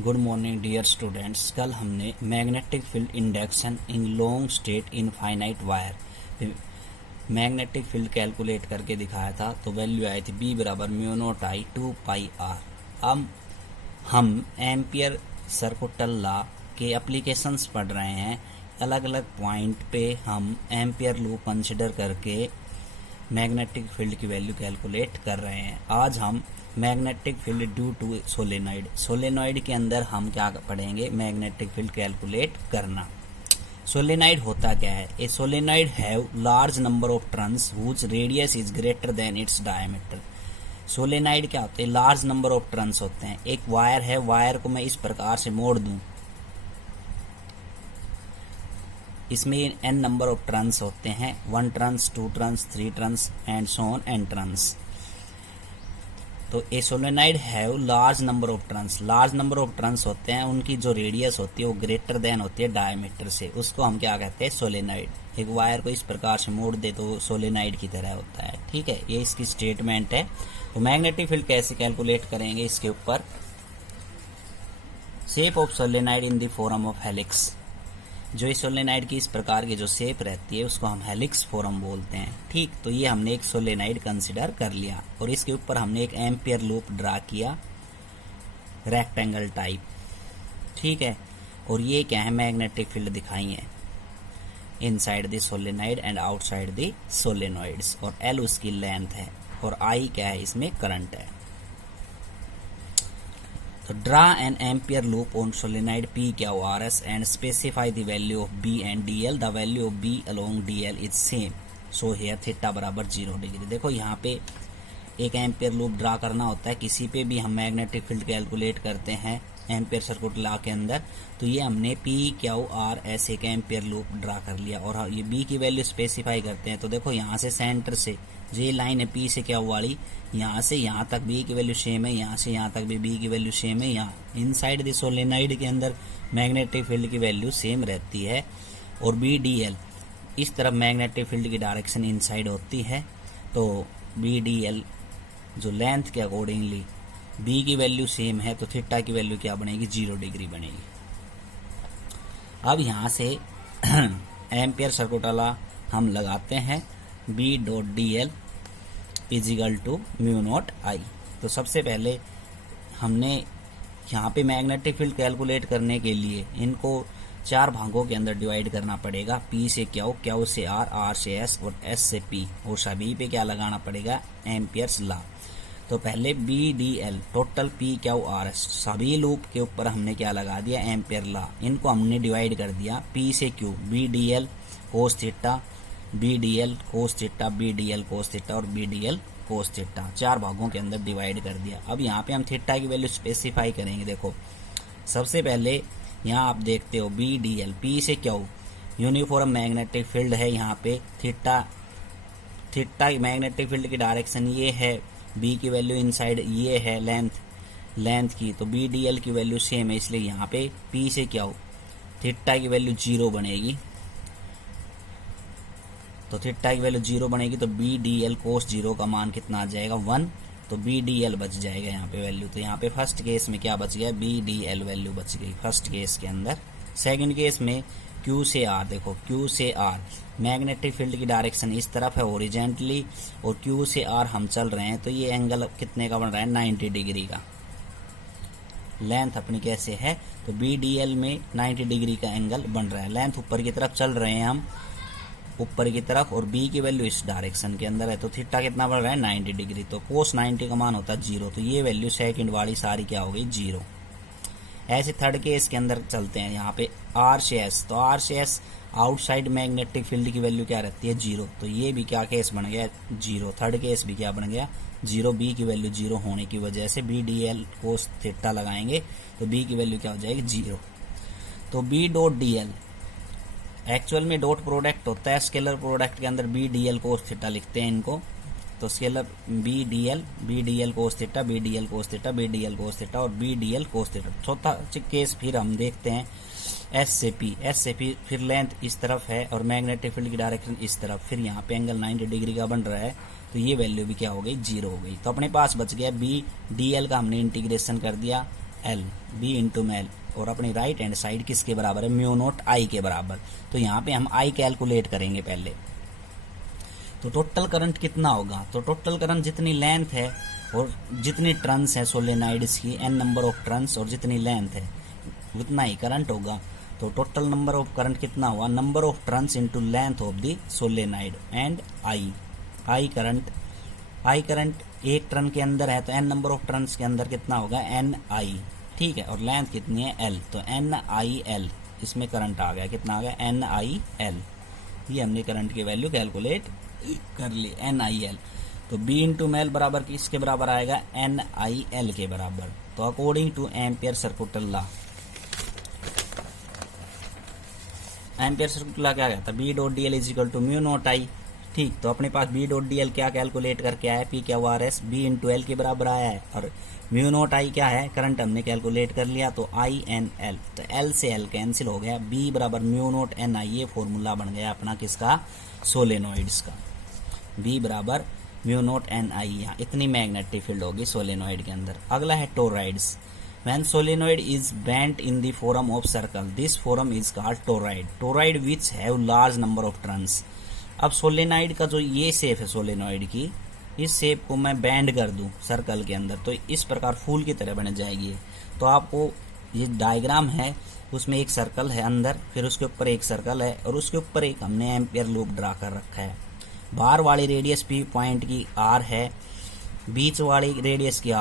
Good morning dear students. कल हमने magnetic field induction in long straight infinite wire magnetic field calculate करके दिखाया था। तो वैल्यू आई थी B बराबर mu naught I 2 pi R. अब हम एम्पियर सर्कुटल लॉ के एप्लीकेशंस पढ़ रहे हैं। अलग अलग पॉइंट पे हम एम्पियर लूप कंसिडर करके मैग्नेटिक फील्ड की वैल्यू कैलकुलेट कर रहे हैं। आज हम magnetic field due to solenoid के अंदर हम क्या पढ़ेंगे, मैग्नेटिक फील्ड कैलकुलेट करना। सोलेनॉइड होता क्या है? ए solenoid have large number of turns which radius is greater than its diameter. Solenoid क्या होते हैं? लार्ज नंबर ऑफ टर्न्स होते हैं। एक वायर है, वायर को मैं इस प्रकार से मोड़ दूं, इसमें n नंबर ऑफ टर्न्स होते हैं, 1 turns, 2 turns, 3 turns and so on n turns. तो a solenoid have large number of turns, large number of turns होते हैं, उनकी जो रेडियस होती है वो ग्रेटर देन होती है डायमीटर से। उसको हम क्या कहते हैं? सोलेनॉइड। एक वायर को इस प्रकार से मोड़ दे तो सोलेनॉइड की तरह होता है। ठीक है, ये इसकी स्टेटमेंट है। तो मैग्नेटिक फील्ड कैसे कैलकुलेट करेंगे इसके ऊपर। Shape of solenoid in the form of helix. जो इस सोलेनॉइड की इस प्रकार की जो शेप रहती है उसको हम हेलिक्स फॉर्म बोलते हैं। ठीक, तो ये हमने एक सोलेनॉइड कंसिडर कर लिया और इसके ऊपर हमने एक एम्पियर लूप ड्रा किया रेक्टेंगल टाइप। ठीक है, और ये क्या है? मैग्नेटिक फील्ड दिखाई है inside the solenoid and outside the solenoids, और L उसकी लेंथ है और I क्या है? इसमें करंट है। So draw an ampere loop on solenoid PQRS and specify the value of B and DL. The value of B along DL is same. So here theta बराबर 0 degree. देखो यहाँ पे एक एम्पियर लूप ड्रा करना होता है। किसी पे भी हम मैग्नेटिक फील्ड कैलकुलेट करते हैं एम्पियर सर्किट लॉ के अंदर, तो ये हमने PQRS एक एम्पियर लूप ड्रा कर लिया और ये B की वैल्यू स्पेसिफाई करते हैं। तो देखो यहाँ से सेंटर से जो ये लाइन है P से क्या वाली, यहाँ से यहाँ तक B की वैल्यू सेम है, यहाँ से यहाँ तक भी B की वैल्यू सेम है। यहाँ इनसाइड द सोलेनॉइड के अंदर मैग्नेटिक फील्ड की वैल्यू सेम रहती है और BDL इस तरफ मैग्नेटिक फील्ड की डायरेक्शन इनसाइड होती है। तो BDL जो लेंथ के अकॉर्डिंगली B की वैल्यू सेम है तो थीटा की वैल्यू क्या बनेगी? 0 डिग्री बनेगी। अब यहाँ से एम्पियर सर्किट लॉ हम लगाते हैं B dot DL equal to mu naught I। तो सबसे पहले हमने यहाँ पे मैग्नेटिक फील्ड कैलकुलेट करने के लिए इनको 4 भागों के अंदर डिवाइड करना पड़ेगा। P से Q, Q से R, R से S और S से P, और सभी पे क्या लगाना पड़ेगा? Ampere's law. तो पहले BDL टोटल PQRS सभी लूप के ऊपर हमने क्या लगा दिया? Ampere law. इनको हमने डिवाइड कर दिया P से Q, BDL cos theta, BDL cos theta, BDL cos theta और BDL कोस थीटा। 4 भागों के अंदर डिवाइड कर दिया। अब यहाँ पे हम थीटा की वैल्यू स्पेसिफाई करेंगे। देखो सबसे पहले यहाँ आप देखते हो BDL P से Q यूनिफॉर्म मैग्नेटिक फील्ड है। यहाँ पे थीटा मैग्नेटिक फील्ड की डायरेक्शन ये है, B की वैल्यू इनसाइड ये है लेंथ की, तो BDL की वैल्यू सेम है, इसलिए यहाँ पे P से Q थीटा की वैल्यू 0 बनेगी। तो थीटा की वैल्यू 0 बनेगी तो BDL कोस 0 का मान कितना आ जाएगा? 1। तो BDL बच जाएगा यहाँ पे वैल्यू। तो यहाँ पे फर्स्ट केस में क्या बच गया? BDL वैल्यू बच गई फर्स्ट केस के अंदर। सेकंड केस में Q से R, देखो Q से R मैग्नेटिक फील्ड की डायरेक्शन इस तरफ है हॉरिजेंटली और Q से R हम चल रहे हैं, तो ये एंगल कितने का बन रहा है? 90 डिग्री का। लेंथ अपनी कैसे है? तो BDL में 90 डिग्री का एंगल बन रहा है। लेंथ ऊपर की तरफ चल रहे हैं हम, ऊपर की तरफ, और B की वैल्यू इस डायरेक्शन के अंदर है, तो थीटा कितना बढ़ रहा है? 90 डिग्री। तो कोस 90 का मान होता है 0। तो ये वैल्यू सेकंड वाली सारी क्या हो गई? 0। ऐसे थर्ड केस के अंदर चलते हैं। यहाँ पे R से S, तो R से S आउटसाइड मैग्नेटिक फील्ड की वैल्यू क्या रहती है? 0। तो ये भी क्या केस बन गया? 0। थर्ड केस भी क्या बन गया? 0। B की वैल्यू 0 होने की वजह से BDL कोस थीटा लगाएंगे तो B की वैल्यू क्या हो जाएगी? 0। तो B डॉट DL एक्चुअल में डॉट प्रोडक्ट होता है, स्केलर प्रोडक्ट के अंदर BDL कोस थीटा लिखते हैं इनको। तो scalar BDL cos theta, BDL cos theta, BDL cos theta और BDL कोस थीटा। चौथा केस फिर हम देखते हैं S से P, फिर लेंथ इस तरफ है और मैग्नेटिक फील्ड की डायरेक्शन इस तरफ, फिर यहाँ पे एंगल 90 डिग्री का बन रहा है, तो ये वैल्यू भी क्या हो गई? 0 हो गई। तो अपने पास बच गया BDL का हमने इंटीग्रेशन कर दिया एल, बी इंटू में एल, और अपनी राइट हैंड साइड किसके बराबर है, म्यू नॉट आई के बराबर। तो यहाँ पे हम आई कैलकुलेट करेंगे पहले। तो टोटल करंट कितना होगा, तो टोटल करंट जितनी लेंथ है और जितनी टर्न्स है सोलेनॉइड्स की, एन नंबर ऑफ टर्न्स, और जितनी लेंथ है उतना ही करंट होगा। तो टोटल नंबर ऑफ करंट कितना हुआ, number of turns into length of the solenoid and I current एक टर्न के अंदर है तो एन नंबर ऑफ टर्न्स के अंदर कितना होगा, एन आई, ठीक है, और लेंथ कितनी है, एल, तो एन आई एल, इसमें करंट आ गया, कितना आ गया, एन आई एल। ये हमने करंट की वैल्यू कैलकुलेट कर ली, एन आई एल। तो बी इंटू में एल बराबर किसके बराबर आएगा, एन आई एल के बराबर। तो according to Ampere circular law, Ampere circular law क्या कहता है, B dot D L is equal to mu naught I, ठीक। तो अपने पास बी डॉट डी एल क्या कैलकुलेट करके आया, पी क्या R S B into L के बराबर आया है, और म्यू नॉट आई क्या है, करंट हमने कैलकुलेट कर लिया, तो आई एन एल, तो एल से एल कैंसिल हो गया, बी बराबर म्यू नॉट एन आई, ये फॉर्मूला बन गया अपना किसका, सोलेनॉइड्स का, बी बराबर म्यू नॉट एन आई, यहाँ इतनी मैग्नेटिक फील्ड होगी सोलेनॉइड के अंदर। अगला है टोरॉइड्स, when solenoid is bent in the form of circle, this form is called toroid which have large number of turns। अब सोलेनॉइड का जो ये शेप है सोलेनॉइड की, इस शेप को मैं बैंड कर दूं सर्कल के अंदर तो इस प्रकार फूल की तरह बन जाएगी। तो आपको ये डायग्राम है, उसमें एक सर्कल है अंदर, फिर उसके ऊपर एक सर्कल है, और उसके ऊपर एक हमने एम्पियर लूप ड्रा कर रखा है। बाहर वाली रेडियस पी पॉइंट की आर है, बीच वाली रेडियस की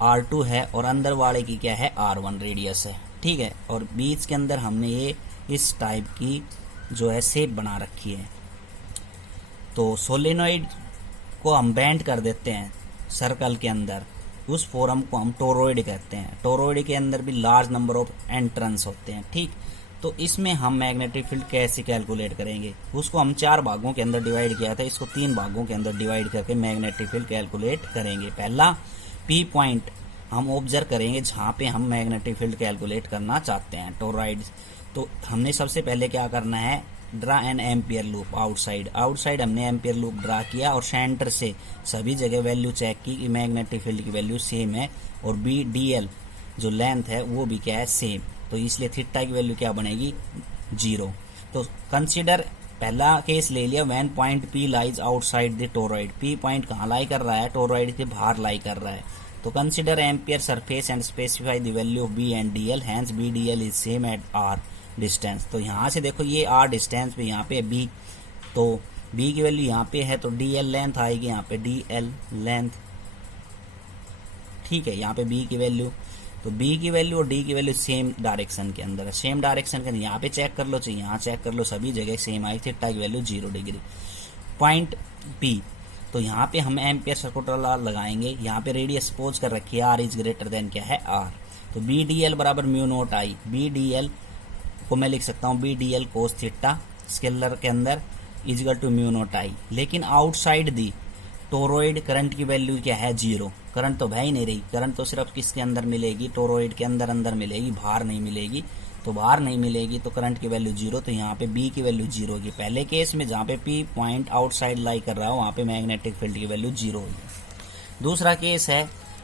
R2 है, और अंदर वाले की क्या है, R1 रेडियस है, ठीक है। और बीच के अंदर हमने ये इस टाइप की जो है शेप बना रखी है। तो सोलेनॉइड को हम बैंड कर देते हैं सर्कल के अंदर, उस फॉर्म को हम टोरॉइड कहते हैं। टोरॉइड के अंदर भी लार्ज नंबर ऑफ एंट्रेंस होते हैं, ठीक। तो इसमें हम मैग्नेटिक फील्ड कैसे कैलकुलेट करेंगे, उसको हम 4 भागों के अंदर डिवाइड किया था, इसको 3 भागों के अंदर डिवाइड करके मैग्नेटिक फील्ड कैलकुलेट करेंगे। पहला पी पॉइंट हम ऑब्जर्व करेंगे जहाँ पे हम मैग्नेटिक फील्ड कैलकुलेट करना चाहते हैं टोरॉइड। तो हमने सबसे पहले क्या करना है, draw an Ampere loop outside हमने एम्पियर लूप ड्रा किया, और सेंटर से सभी जगह वैल्यू चेक की कि मैग्नेटिक फील्ड की वैल्यू सेम है, और बी डी एल जो लेंथ है वो भी क्या है, सेम। तो इसलिए थीटा की वैल्यू क्या बनेगी, 0। तो कंसीडर पहला केस ले लिया, when point P lies outside the toroid, P point कहाँ लाई कर रहा है, टोरॉइड के बाहर लाई कर रहा है। तो consider ampere surface and specify the value of B and D L, hence B D L is same at R distance. तो यहाँ से देखो ये आर डिस्टेंस पे यहाँ पे बी, तो बी की वैल्यू यहाँ पे है, तो डी एल लेंथ आएगी यहाँ पे, डी एल लेंथ, ठीक है। यहाँ पे बी की वैल्यू, तो बी की वैल्यू और डी की वैल्यू सेम डायरेक्शन के अंदर है, सेम डायरेक्शन के अंदर यहाँ पे चेक कर लो, चाहिए यहाँ चेक कर लो, सभी जगह सेम आई, थीटा की वैल्यू 0 डिग्री। पॉइंट पी, तो यहाँ पे हम एम्पियर सर्कुलर लॉ लगाएंगे, यहाँ पे रेडियस सपोज कर रखी है आर इज ग्रेटर देन क्या है, आर। तो बी डी एल बराबर mu naught I, B D L को मैं लिख सकता हूँ B D L cos theta scalar के अंदर equal to mu naught I. लेकिन आउटसाइड दी टोरॉइड करंट की वैल्यू क्या है, 0। करंट तो भय ही नहीं रही, करंट तो सिर्फ किसके अंदर मिलेगी, टोरॉइड के अंदर मिलेगी, बाहर नहीं मिलेगी। तो बाहर नहीं मिलेगी तो करंट की वैल्यू 0, तो यहाँ पे बी की वैल्यू 0 होगी। पहले केस में जहाँ पे पी पॉइंट आउटसाइड लाई कर रहा है वहाँ पे मैग्नेटिक फील्ड की वैल्यू 0 होगी। दूसरा केस है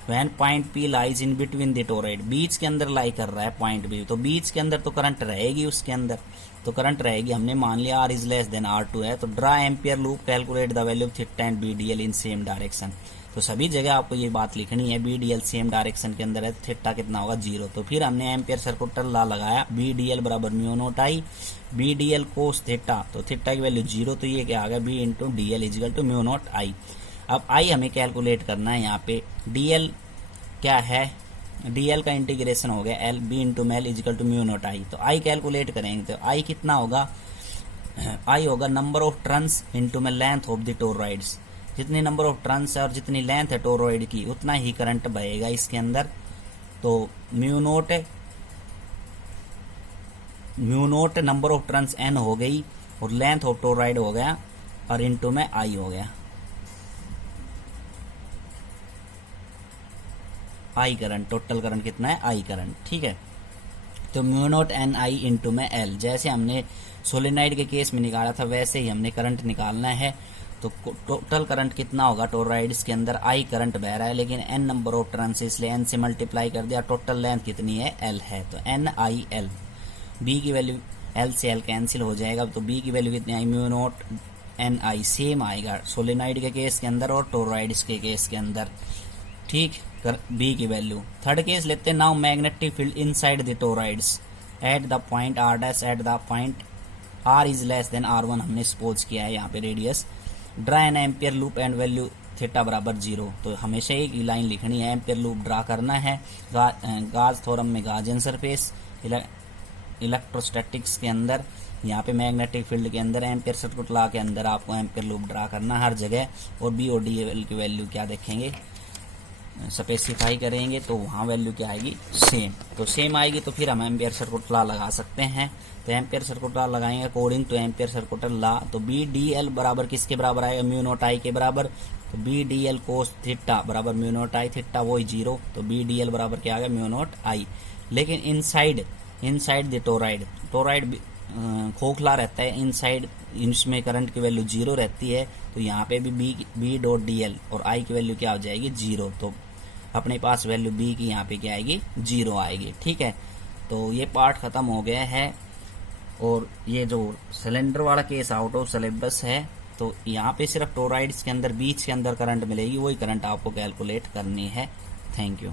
when point P lies in between the toroid, बीच के अंदर लाई कर रहा है पॉइंट बी, तो बीच के अंदर तो करंट रहेगी, उसके अंदर तो करंट रहेगी। हमने मान लिया are is less then R2 है, तो draw ampere loop, calculate the value of theta and B D L in same direction. तो सभी जगह आपको ये बात लिखनी है, B D L same direction के अंदर है, थीटा कितना होगा, 0। तो फिर हमने एम्पियर सर्कुलर लॉ लगाया, बी डी एल बराबर mu naught I, B D L cos theta, तो थीटा की वैल्यू 0, तो ये क्या आ गया, B into D L equal to mu naught I. अब आई हमें कैलकुलेट करना है, यहाँ पे डी एल क्या है, डी एल का इंटीग्रेशन हो गया एल, बी इंटू मेल equal to mu naught I. तो आई कैलकुलेट करेंगे, तो आई कितना होगा, आई होगा नंबर ऑफ टर्न्स इंटू में लेंथ ऑफ द टोरॉइड्स। जितनी नंबर ऑफ टर्न्स है और जितनी लेंथ है टोरॉइड की, उतना ही करंट बहेगा इसके अंदर। तो mu naught number of turns N हो गई, और लेंथ ऑफ टोरॉइड हो गया, और इंटू में आई हो गया, आई करंट, टोटल करंट कितना है, आई करंट, ठीक है। तो म्यू नॉट एन आई इंटू में एल, जैसे हमने सोलेनाइड के केस में निकाला था वैसे ही हमने करंट निकालना है। तो टोटल करंट कितना होगा टोरॉइड्स के अंदर, आई करंट बह रहा है लेकिन एन नंबर ऑफ टर्न्स है इसलिए एन से मल्टीप्लाई कर दिया, टोटल लेंथ कितनी है एल है, तो एन आई एल। बी की वैल्यू एल से एल कैंसिल हो जाएगा, तो बी की वैल्यू कितनी आई mu naught N I same आएगा सोलेनॉइड के केस के अंदर और टोरॉइड्स के केस के अंदर। ठीक, बी की वैल्यू। थर्ड केस लेते हैं, now magnetic field inside the toroids at the point R dash at the point R is less than R one, हमने सपोज किया है यहाँ पे radius. Draw an Ampere loop and value theta बराबर 0, तो हमेशा एक लाइन लिखनी है, एम्पियर लूप ड्रा करना है। गाज थ्योरम में गाजियन सरफेस, इलेक्ट्रोस्टैटिक्स के अंदर, यहाँ पे मैग्नेटिक फील्ड के अंदर, एम्पियर सर्किट लॉ के अंदर आपको एम्पियर लूप ड्रा करना हर जगह। और बी और डी एल की वैल्यू क्या देखेंगे, स्पेसिफाई करेंगे, तो वहाँ वैल्यू क्या आएगी सेम, तो सेम आएगी तो फिर हम एम्पियर सर्किट लॉ लगा सकते हैं। तो एम्पियर सर्किट लॉ लगाएंगे according to ampere circuit law, तो बी डी एल बराबर किसके बराबर आएगा, म्यू नॉट आई के बराबर। तो B D L cos theta बराबर म्यू नॉट आई, थीटा वही 0, तो बी डी एल बराबर क्या आ गया म्यू नॉट आई। लेकिन इनसाइड द टोरॉइड खोखला रहता है, इनसाइड इसमें करंट की वैल्यू 0 रहती है, तो यहाँ पे भी बी डॉट डी एल और आई की वैल्यू क्या हो जाएगी 0, तो अपने पास वैल्यू बी की यहाँ पे क्या आएगी 0 आएगी। ठीक है, तो ये पार्ट खत्म हो गया है और ये जो सिलेंडर वाला केस आउट ऑफ सिलेबस है, तो यहाँ पे सिर्फ टोरॉइड्स के अंदर बीच के अंदर करंट मिलेगी, वही करंट आपको कैलकुलेट करनी है। Thank you.